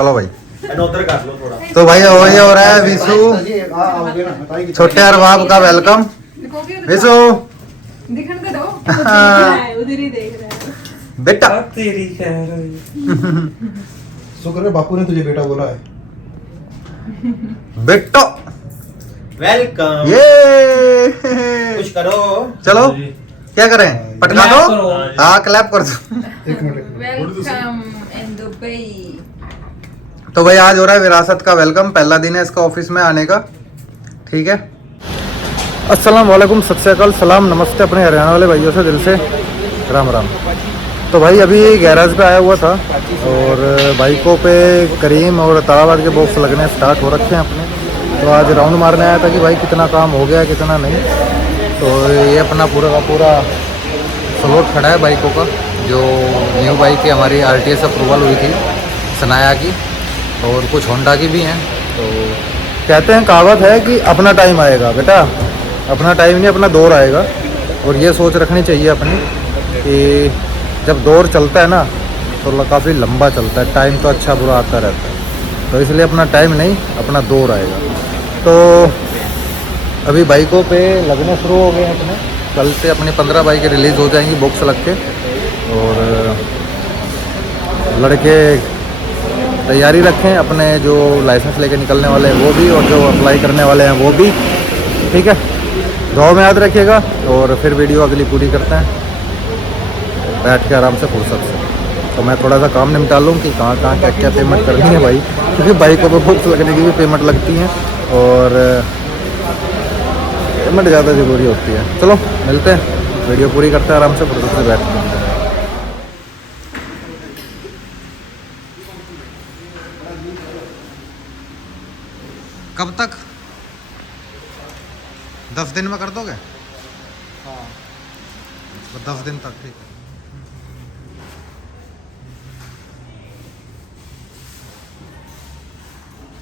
चलो भाई। उधर कर लो थोड़ा। तो भाई ये हो रहा है विशु छोटे अरबाब का वेलकम। विशु दिखने तो दो। उधर ही देख रहा है बेटा। तेरी खैर। शुक्र है बापू ने तुझे बेटा बोला है। बेटो वेलकम। ये कुछ करो। चलो क्या करें, पटका दो। करो। हाँ क्लैप कर दो। एक मिनट वेलकम इन दुबई। तो भाई आज हो रहा है विरासत का वेलकम, पहला दिन है इसका ऑफिस में आने का। ठीक है, अस्सलाम वालेकुम, सत श्री अकाल, सलाम, नमस्ते अपने हरियाणा वाले भाइयों से दिल से राम राम। तो भाई अभी गैराज पे आया हुआ था और बाइकों पे करीम और ताराबाद के बॉक्स लगने स्टार्ट हो रखे हैं अपने। तो आज राउंड मारने आया था कि भाई कितना काम हो गया कितना नहीं। तो ये अपना पूरा का पूरा स्लॉट खड़ा है बाइकों का, जो न्यू बाइक की हमारी RTS अप्रूवल हुई थी सनाया की, और कुछ होंडा की भी हैं। तो कहते हैं कहावत है कि अपना टाइम आएगा बेटा, अपना टाइम नहीं अपना दौर आएगा। और ये सोच रखनी चाहिए अपनी कि जब दौर चलता है ना तो काफ़ी लंबा चलता है, टाइम तो अच्छा बुरा आता रहता है। तो इसलिए अपना टाइम नहीं अपना दौर आएगा। तो अभी बाइकों पे लगने शुरू हो गए हैं अपने, कल से अपनी 15 बाइकें रिलीज़ हो जाएंगी बॉक्स लग के। और लड़के तैयारी रखें, अपने जो लाइसेंस लेके निकलने वाले हैं वो भी, और जो अप्लाई करने वाले हैं वो भी। ठीक है, दुआ में याद रखिएगा। और फिर वीडियो अगली पूरी करते हैं बैठ के आराम से फुर्सत से। तो मैं थोड़ा सा काम निपटा लूँ कि कहाँ कहाँ क्या क्या पेमेंट करनी है भाई, क्योंकि बाइकों पर बुक्स लगने की भी पेमेंट लगती हैं और पेमेंट ज़्यादा ज़रूरी होती है। चलो मिलते हैं, वीडियो पूरी करते हैं आराम से फुर्सत से बैठ के। कब तक? 10 दिन में कर दोगे? हाँ 10 दिन तक, ठीक है।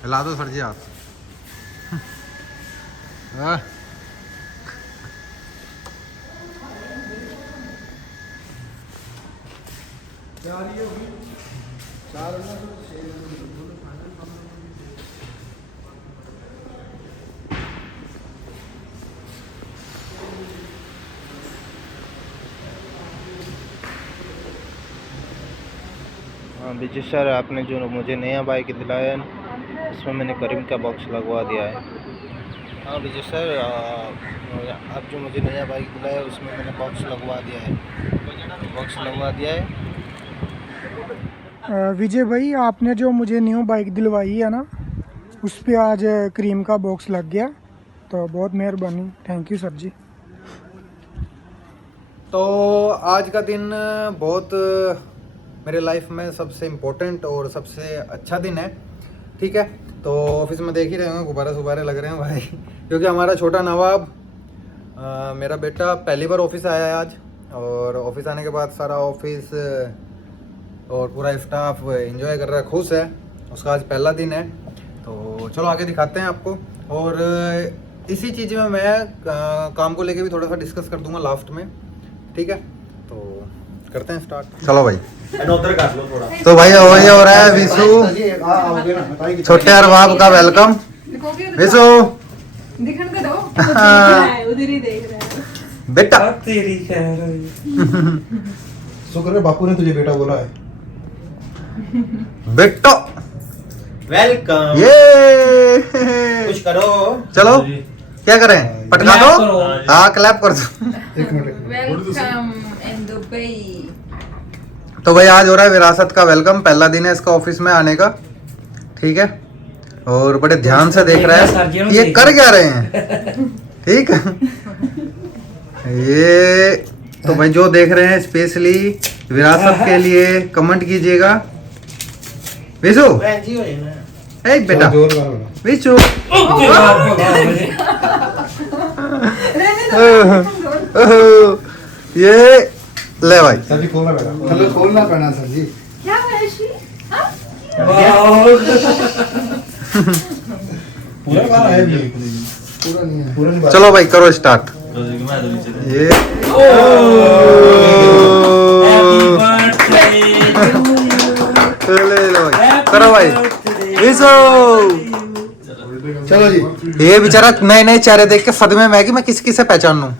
हिला दो सर जी हाथ। हाँ विजय सर, आपने जो मुझे नया बाइक दिलाया है इसमें मैंने करीम का बॉक्स लगवा दिया है। हाँ विजय सर, आप जो मुझे नया बाइक दिलाया उसमें मैंने बॉक्स लगवा दिया है, बॉक्स लगवा दिया है। विजय भाई, आपने जो मुझे न्यू बाइक दिलवाई है ना, उस पे आज क्रीम का बॉक्स लग गया, तो बहुत मेहरबानी, थैंक यू सर जी। तो आज का दिन बहुत मेरे लाइफ में सबसे इम्पोर्टेंट और सबसे अच्छा दिन है। ठीक है, तो ऑफिस में देख ही रहे होंगे गुब्बारे सुब्बारे लग रहे हैं भाई, क्योंकि हमारा छोटा नवाब मेरा बेटा पहली बार ऑफिस आया है आज। और ऑफिस आने के बाद सारा ऑफिस और पूरा स्टाफ एंजॉय कर रहा है, खुश है, उसका आज पहला दिन है। तो चलो आगे दिखाते हैं आपको। और इसी चीज़ में मैं काम को लेके भी थोड़ा सा डिस्कस कर दूंगा लास्ट में। ठीक है, तो करते हैं स्टार्ट। चलो भाई। उधर कर लो थोड़ा। तो भाई ये हो रहा है विशु छोटे अरबाब का वेलकम। विशु दिखने तो दो। उधर ही देख रहा है बेटा। तेरी खैर। शुक्र है बापू ने तुझे बेटा बोला है। बेटो वेलकम। ये कुछ करो। चलो क्या करें, पटका दो। हाँ क्लैप कर दो। एक मिनट वेलकम इन दुबई। तो भाई आज हो रहा है विरासत का वेलकम, पहला दिन है इसका ऑफिस में आने का। ठीक है, और बड़े ध्यान से देख रहा है ये कर क्या रहे हैं। ठीक है, ये तो भाई जो देख रहे हैं स्पेशली विरासत के लिए कमेंट कीजिएगा। विशु ए बेटा, जोर मारो। विशु ये ले भाई। सर जी खोलना पड़ा, मतलब खोलना पड़ा सर जी। क्या हुआ ऋषि? पूरा वाला है ये, पूरा नहीं है, पूरा नहीं। चलो भाई करो स्टार्ट। ये ले लो भाई, करो चलो भाई विशु। चलो जी। ये बेचारा नए नए चेहरे देख के सदमे में है कि मैं किस किसे पहचान लूं।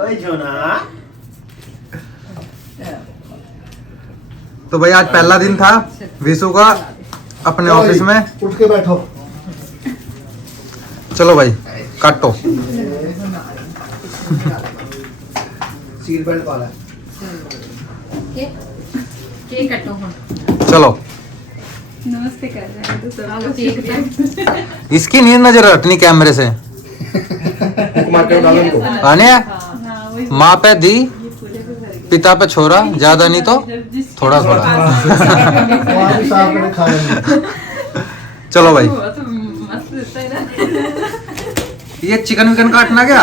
ओए जोना। तो भाई आज पहला दिन था विशु का अपने चलो ऑफिस जी, में। उठ के बैठो। चलो भाई काटो। सीट बेल्ट पा है। केक कटो हम। चलो नमस्ते कर रहे हैं तो सब केक दे। इसकी नींद नजर हटनी कैमरे से। कुमार के डालो इनको। आने हां वही माँ पे दी पिता पे छोरा ज्यादा नहीं तो थोड़ा थोड़ा। वहाँ भी साफ करके खा लेंगे। चलो भाई वो तो मस्त दिखता है ना। ये चिकन विकन काटना क्या।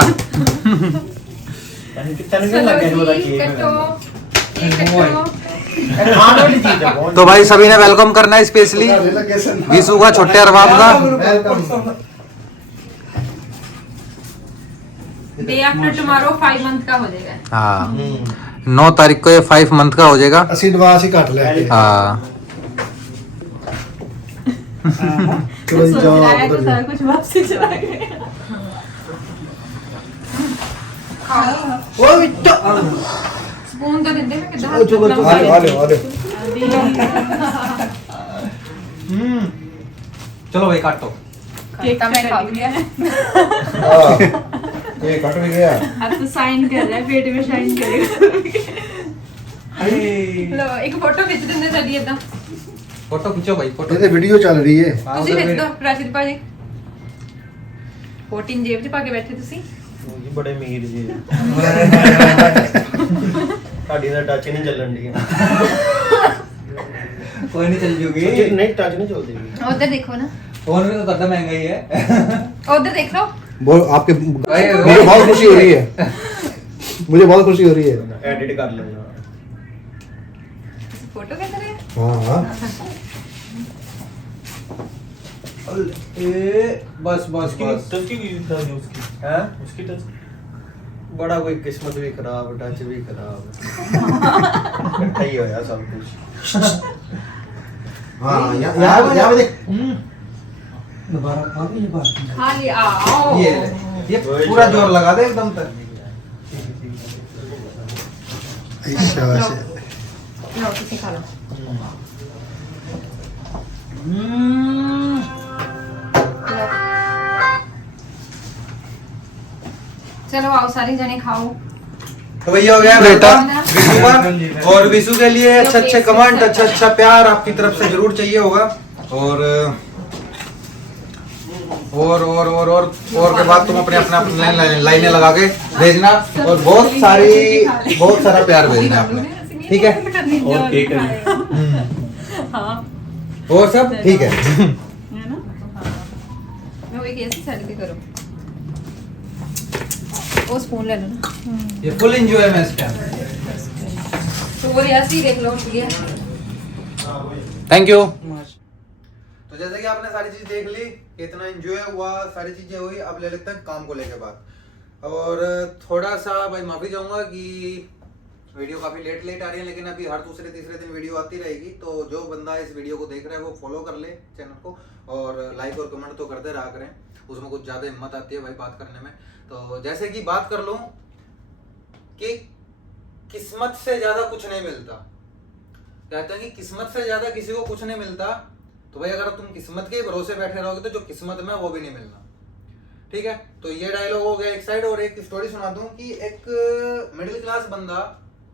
तनके लग गया थोड़ा केक केक कटो में। केक कटो। खाने वाली चीज है कौन। तो भाई सभी ने वेलकम करना है स्पेशली विशु का छोटे अरबाब का। डे आफ्टर टुमारो 5 मंथ का हो जाएगा। हाँ 9 तारीख को ये 5 मंथ का हो जाएगा। ਅਸੀਂ ਐਡਵਾਂਸ ਹੀ ਕੱਟ ਲਿਆ। हाँ चलो जी जाओ आया तो उधर सारा जाओ। कुछ वापसी चला गया। स्पून तो देते मैं किधर चलो चलो आ जाओ आ जाओ आ जाओ। चलो भाई काटो। केक मैं खा लिया है। हाँ ये कट भी गया। अब तो साइन कर रहा है पेट में साइन करेगा। लो एक फोटो खींच देने चलिए इधर। फोटो खींचो भाई फोटो। ये वीडियो चल रही है। ਤੁਸੀਂ ਖਿੱਚ ਦੋ ਰਾਸ਼ਿਦ ਭਾਜੀ 14 ਜੇਬ 'ਚ ਪਾ ਕੇ ਬੈਠੇ ਤੁਸੀਂ। ਜੀ ਬੜੇ ਅਮੀਰ ਜੀ। ਸਾਡੀ ਦਾ ਟੱਚ ਨਹੀਂ ਚੱਲਣ ਦੀ। कोई नहीं चल जूगी। नहीं टच नहीं चलती। उधर देखो ना फोन में तो ज्यादा महंगा ही है। उधर देख लो। बहुत आपके मुझे बहुत खुशी हो रही है। मुझे बहुत खुशी हो रही है। एडिट कर लेना। फोटो कैसे रहे हाँ हाँ बस बस बस। टच की खराब है उसकी। हैं? उसकी टच बड़ा कोई किस्मत भी खराब टच भी खराब इकट्ठा ही होया सब कुछ। हाँ यहाँ पे देख। खा लिया आओ ये पूरा जोर लगा दे एकदम तक। शाबाश है। लो किसी खा लो चलो आओ सारी जने खाओ। तो भैया हो गया बेटा विशु का। और विशु के लिए अच्छे अच्छे कमेंट अच्छा अच्छा प्यार आपकी तरफ से जरूर चाहिए होगा। और के बाद तुम अपने अपना लाइनें लगा के भेजना और बहुत सारा प्यार भेजना आपने। ठीक है और केक है। हाँ और सब ठीक है। है ना मैं वही कैसे सेल्फी करो वो स्पून ले लो ना ये फुल एंजॉय है इसका। तो वो ऐसे ही देख लो ठीक है। Thank you. तो जैसे कि आपने सारी चीज देख ली कितना एंजॉय हुआ सारी चीजें हुई। अब ले लेते हैं काम को लेके बात। और थोड़ा सा भाई माफी चाहूंगा कि वीडियो काफी लेट आ रही है लेकिन अभी हर दूसरे तीसरे दिन वीडियो आती रहेगी। तो जो बंदा इस वीडियो को देख रहा है वो फॉलो कर ले चैनल को और लाइक और कमेंट तो करते रहा करें। उसमें कुछ ज्यादा हिम्मत आती है भाई बात करने में। तो जैसे कि बात कर लूं कि किस्मत से ज्यादा कुछ नहीं मिलता। कहते हैं कि किस्मत से ज्यादा किसी को कुछ नहीं मिलता। तो भाई अगर तुम किस्मत के भरोसे बैठे रहोगे तो जो किस्मत में वो भी नहीं मिलना। ठीक है तो ये डायलॉग हो गया एक साइड। और एक स्टोरी सुना दूं कि एक मिडिल क्लास बंदा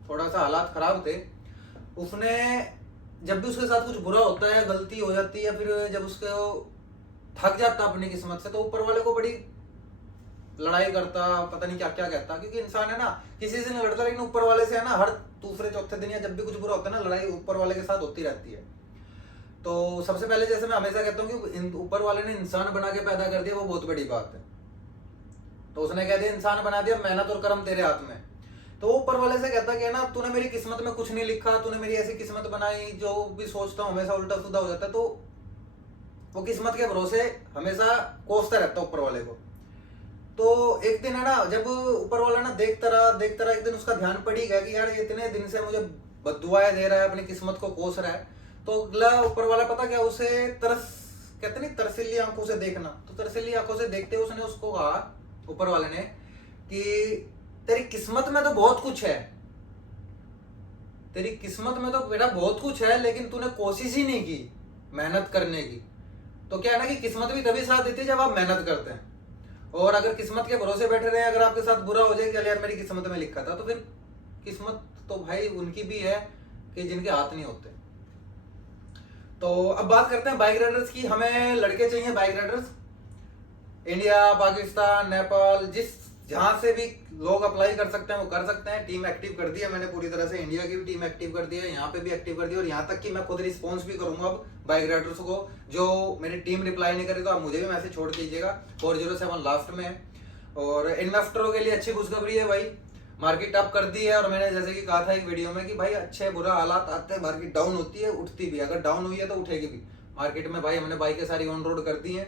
थोड़ा सा हालात खराब थे। उसने जब भी उसके साथ कुछ बुरा होता है गलती हो जाती है फिर जब उसके थक जाता अपनी किस्मत से तो ऊपर वाले को बड़ी लड़ाई करता पता नहीं क्या क्या कहता। क्योंकि इंसान है ना किसी से नहीं लड़ता लेकिन ऊपर वाले से है ना हर दूसरे चौथे दिन या जब भी कुछ बुरा होता है ना लड़ाई ऊपर वाले के साथ होती रहती है। तो सबसे पहले जैसे मैं हमेशा कहता हूँ कि ऊपर वाले ने इंसान बना के पैदा कर दिया वो बहुत बड़ी बात है। तो उसने कह दिया इंसान बना दिया मेहनत और कर्म तेरे हाथ में। तो ऊपर वाले से कहता कि ना तूने मेरी किस्मत में कुछ नहीं लिखा तूने मेरी ऐसी किस्मत बनाई जो भी सोचता हूँ हमेशा उल्टा सीधा हो जाता है। तो वो किस्मत के भरोसे हमेशा कोसता रहता ऊपर वाले को। तो एक दिन है ना जब ऊपर वाला ना देखता रहा एक दिन उसका ध्यान पड़ ही गया कि यार इतने दिन से मुझे बद्दुआएं दे रहा है अपनी किस्मत को कोस रहा है। तो अगला ऊपर वाला पता क्या, उसे तरस कहते नहीं, तरसीली आंखों से देखना, तो तरसीली आंखों से देखते उसने उसको कहा, ऊपर वाले ने, कि तेरी किस्मत में तो बहुत कुछ है, तेरी किस्मत में तो बेटा बहुत कुछ है, लेकिन तूने कोशिश ही नहीं की मेहनत करने की। तो क्या है ना कि किस्मत भी तभी साथ देती है जब आप मेहनत करते हैं। और अगर किस्मत के भरोसे बैठे रहे, अगर आपके साथ बुरा हो जाए कि यार मेरी किस्मत में लिखा था, तो फिर किस्मत तो भाई उनकी भी है कि जिनके हाथ नहीं होते। तो अब बात करते हैं बाइक राइडर्स की। हमें लड़के चाहिए bike Riders, India, Pakistan, Nepal, जहां से भी लोग अप्लाई कर सकते हैं वो कर सकते हैं। टीम एक्टिव कर दी है मैंने पूरी तरह से, इंडिया की भी टीम एक्टिव कर दी है, यहाँ पे भी एक्टिव कर दी है, और यहाँ तक कि मैं खुद रिस्पॉन्स भी करूंगा अब बाइक राइडर्स को। जो मेरी टीम रिप्लाई नहीं करे तो आप मुझे भी मैसेज छोड़ दीजिएगा, 407 लास्ट में है। और इन्वेस्टरों के लिए अच्छी खुशखबरी है भाई, मार्केट अप कर दी है। और मैंने जैसे कि कहा था एक वीडियो में कि भाई अच्छे बुरा हालात आते हैं, मार्केट डाउन होती है, उठती भी, अगर डाउन हुई है तो उठेगी भी। मार्केट में भाई हमने बाइकें सारी ऑन रोड कर दी हैं,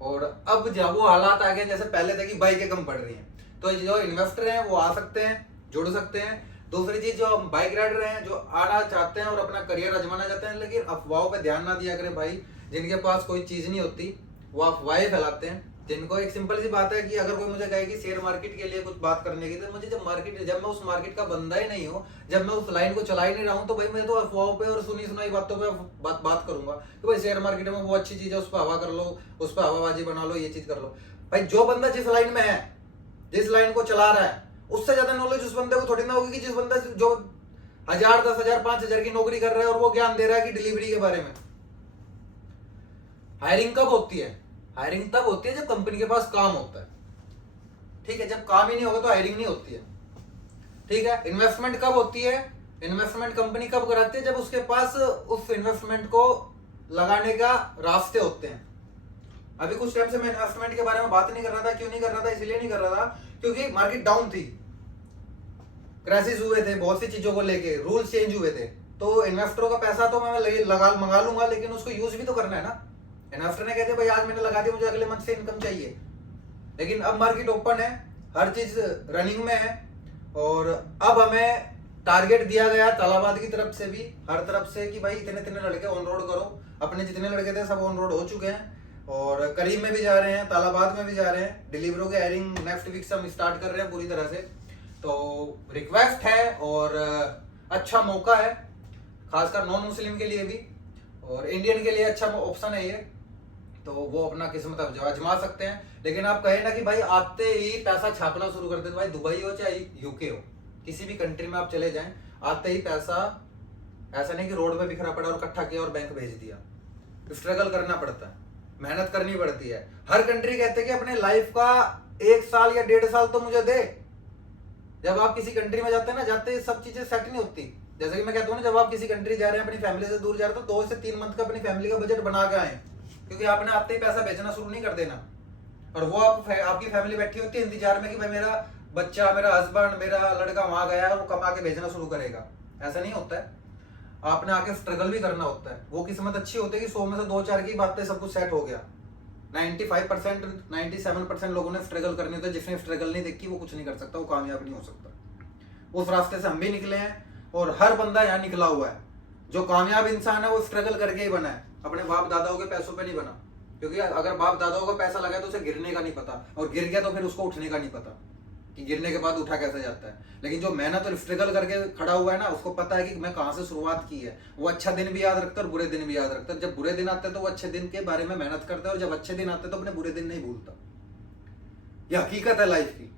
और अब जब वो हालात आ गए जैसे पहले थे कि बाइकें कम पड़ रही हैं, तो जो इन्वेस्टर हैं वो आ सकते हैं, जुड़ सकते हैं। दूसरी चीज, जो बाइक राइडर हैं जो आना चाहते हैं और अपना करियर आजमाना चाहते हैं, लेकिन अफवाहों पे ध्यान ना दिया करें भाई। जिनके पास कोई चीज नहीं होती वो अफवाहें फैलाते हैं। जिनको एक सिंपल सी बात है कि अगर कोई मुझे कहे कि शेयर मार्केट के लिए कुछ बात करने की, तो मुझे जब मैं उस मार्केट का बंदा ही नहीं हूँ, जब मैं उस लाइन को चला ही नहीं रहा हूँ, तो भाई मैं तो अफवाहों पे और सुनी सुनाई बातों पे बात करूंगा कि भाई शेयर मार्केट में वो अच्छी चीज है, उस पर हवा कर लो, उस पर हवाबाजी बना लो, ये चीज कर लो। भाई जो बंदा जिस लाइन में है, जिस लाइन को चला रहा है, उससे ज्यादा नॉलेज उस बंदे को थोड़ी ना होगी कि जिस बंदा जो 1000, 10,000, 5,000 की नौकरी कर रहा है और वो ज्ञान दे रहा है कि डिलीवरी के बारे में। हायरिंग कब होती है? हायरिंग तब होती है जब कंपनी के पास काम होता है, ठीक है। जब काम ही नहीं होगा तो हायरिंग नहीं होती है, ठीक है। इन्वेस्टमेंट कब होती है? इन्वेस्टमेंट कंपनी कब कराती है? जब उसके पास उस इन्वेस्टमेंट को लगाने का रास्ते होते हैं। अभी कुछ टाइम से मैं इन्वेस्टमेंट के बारे में बात नहीं कर रहा था। क्यों नहीं कर रहा था? इसलिए नहीं कर रहा था क्योंकि मार्केट डाउन थी, क्रैशेस हुए थे, बहुत सी चीजों को लेके रूल्स चेंज हुए थे। तो इन्वेस्टरों का पैसा तो मैं मंगा लूंगा, लेकिन उसको यूज भी तो करना है ना। इन्वेस्टर ने कहते भाई आज मैंने लगा दिया, मुझे अगले मंथ से इनकम चाहिए। लेकिन अब मार्केट ओपन है, हर चीज रनिंग में है, और अब हमें टारगेट दिया गया तालाबाद की तरफ से भी, हर तरफ से, कि भाई इतने लड़के ऑन रोड करो। अपने जितने लड़के थे सब ऑन रोड हो चुके हैं, और करीब में भी जा रहे हैं, तालाबाद में भी जा रहे हैं। डिलीवरों के हायरिंग नेक्स्ट वीक से हम स्टार्ट कर रहे हैं पूरी तरह से। तो रिक्वेस्ट है और अच्छा मौका है, खासकर नॉन मुस्लिम के लिए भी, और इंडियन के लिए अच्छा ऑप्शन है ये। तो वो अपना किस्मत आजमा सकते हैं। लेकिन आप कहे ना कि भाई आते ही पैसा छापना शुरू कर दे, तो भाई दुबई हो चाहे यूके हो, किसी भी कंट्री में आप चले जाएं, आते ही पैसा ऐसा नहीं कि रोड पे बिखरा पड़ा और इकट्ठा किया और बैंक भेज दिया। स्ट्रगल करना पड़ता है, मेहनत करनी पड़ती है। हर कंट्री कहते हैं कि अपने लाइफ का 1 साल या 1.5 साल तो मुझे दे। जब आप किसी कंट्री में जाते हैं ना, जाते सब चीजें सेट नहीं होती। जैसे कि मैं कहता हूँ ना, जब आप किसी कंट्री जा रहे हैं, अपनी फैमिली से दूर जा रहे हो, तो 2 से 3 मंथ का अपनी फैमिली का बजट बना के आए, क्योंकि आपने आते ही पैसा भेजना शुरू नहीं कर देना। और वो आपकी फैमिली बैठी होती है इंतजार में कि भाई मेरा बच्चा, मेरा हस्बैंड, मेरा लड़का वहां गया है, वो कमा के भेजना शुरू करेगा। ऐसा नहीं होता है, आपने आके स्ट्रगल भी करना होता है। वो किस्मत अच्छी होती है कि 100 में से 2-4 की बातें सब कुछ सेट हो गया। 95%, 97% लोगों ने स्ट्रगल करनी होती है। जिसने स्ट्रगल नहीं देखी वो कुछ नहीं कर सकता, वो कामयाब नहीं हो सकता। उस रास्ते से हम भी निकले हैं, और हर बंदा यहाँ निकला हुआ है। जो कामयाब इंसान है वो स्ट्रगल करके ही बना है, अपने बाप दादाओं के पैसों पे नहीं बना। क्योंकि अगर बाप दादाओं का पैसा लगा तो उसे गिरने का नहीं पता, और गिर गया तो फिर उसको उठने का नहीं पता कि गिरने के बाद उठा कैसे जाता है। लेकिन जो मेहनत और स्ट्रगल करके खड़ा हुआ है ना, उसको पता है कि मैं कहाँ से शुरुआत की है। वो अच्छा दिन भी याद रखता है और बुरे दिन भी याद रखता है। जब बुरे दिन आते हैं तो वो अच्छे दिन के बारे में मेहनत करता है, और जब अच्छे दिन आते हैं तो अपने बुरे दिन नहीं भूलता। यह हकीकत है लाइफ की।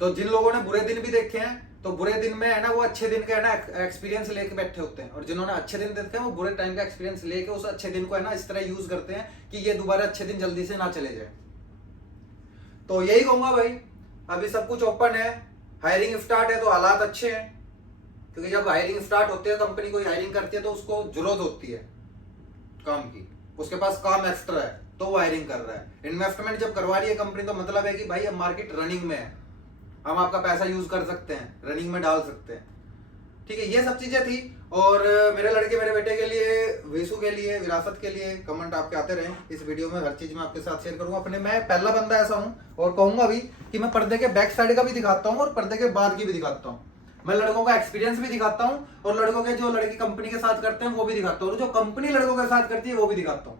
तो जिन लोगों ने बुरे दिन भी देखे हैं, तो बुरे दिन में है ना वो अच्छे दिन का है ना एक्सपीरियंस लेके बैठे होते हैं, और जिन्होंने अच्छे दिन देखे हैं वो बुरे टाइम का एक्सपीरियंस लेके उस अच्छे दिन को है ना इस तरह यूज करते हैं कि ये दोबारा अच्छे दिन जल्दी से ना चले जाए। तो यही कहूंगा भाई, अभी सब कुछ ओपन है, हायरिंग स्टार्ट है, तो हालात अच्छे हैं। क्योंकि जब हायरिंग स्टार्ट होती है, कंपनी कोई हायरिंग करती है तो उसको जरूरत होती है काम की, उसके पास काम एक्स्ट्रा है तो वो हायरिंग कर रहा है। इन्वेस्टमेंट जब करवा रही है कंपनी, तो मतलब है कि भाई अब मार्केट रनिंग में है, हम आपका पैसा यूज कर सकते हैं, रनिंग में डाल सकते हैं। ठीक है, ये सब चीजें थी। और मेरे लड़के, मेरे बेटे के लिए, विशु के लिए, विरासत के लिए कमेंट आपके आते रहे। इस वीडियो में हर चीज मैं आपके साथ शेयर करूंगा। अपने मैं पहला बंदा ऐसा हूं, और कहूंगा भी कि मैं पर्दे के बैक साइड का भी दिखाता हूं और पर्दे के बाद की भी दिखाता हूं। मैं लड़कों का एक्सपीरियंस भी दिखाता हूँ और लड़कों के जो लड़की कंपनी के साथ करते हैं वो भी दिखाता हूँ, और जो कंपनी लड़कों के साथ करती है वो भी दिखाता हूँ।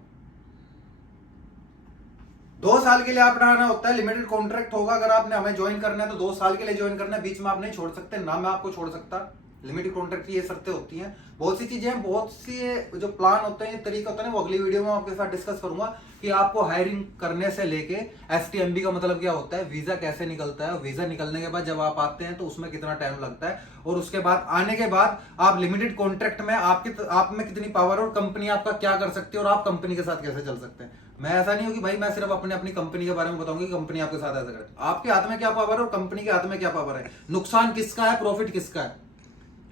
2 साल के लिए आपने आना होता है, लिमिटेड कॉन्ट्रैक्ट होगा। अगर आपने हमें ज्वाइन करना है तो 2 साल के लिए ज्वाइन करना है, बीच में आप नहीं छोड़ सकते, ना मैं आपको छोड़ सकता। लिमिटेड कॉन्ट्रैक्ट की ये शर्तें होती हैं। बहुत सी चीजें हैं, बहुत सी जो प्लान होते हैं, ये तरीका होता है, वो अगली वीडियो में आपके साथ डिस्कस करूंगा कि आपको हायरिंग करने से लेके एफटीएमबी का मतलब क्या होता है, वीजा कैसे निकलता है, वीजा निकलने के बाद जब आप आते हैं तो उसमें कितना टाइम लगता है, और उसके बाद आने के बाद आप लिमिटेड कॉन्ट्रैक्ट में आप में कितनी पावर और कंपनी आपका क्या कर सकती है और आप कंपनी के साथ कैसे चल सकते हैं। मैं ऐसा नहीं हूं कि भाई मैं सिर्फ अपनी कंपनी के बारे में बताऊंगी, कंपनी आपके साथ ऐसा करे। आपके हाथ में क्या पावर है और कंपनी के हाथ में क्या पावर है, नुकसान किसका है, प्रॉफिट किसका है।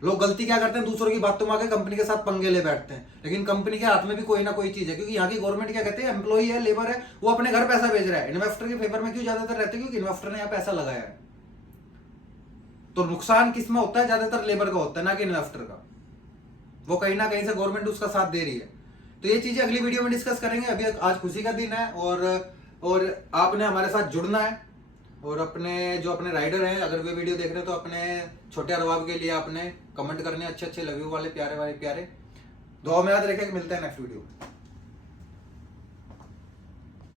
लोग गलती क्या करते हैं, दूसरों की बातों में आके कंपनी के साथ पंगे ले बैठते हैं, लेकिन कंपनी के हाथ में भी कोई ना कोई चीज है, क्योंकि यहाँ की गवर्नमेंट क्या कहते हैं, एम्प्लॉई है, लेबर है, वो अपने घर पैसा भेज रहा है। इन्वेस्टर के फेवर में क्यों ज्यादातर रहते हैं, क्योंकि इन्वेस्टर ने यहाँ पैसा लगाया है। तो नुकसान किसमें होता है, ज्यादातर लेबर का होता है, ना कि इन्वेस्टर का। वो कहीं ना कहीं से गवर्नमेंट उसका साथ दे रही है। तो ये चीजें अगली वीडियो में डिस्कस करेंगे। अभी आज खुशी का दिन है और आपने हमारे साथ जुड़ना है, और अपने राइडर हैं, अगर वे वीडियो देख रहे हैं तो अपने छोटे अरबाब के लिए आपने कमेंट करने अच्छे लव यू वाले प्यारे दुआ में याद रखें कि मिलते हैं नेक्स्ट वीडियो।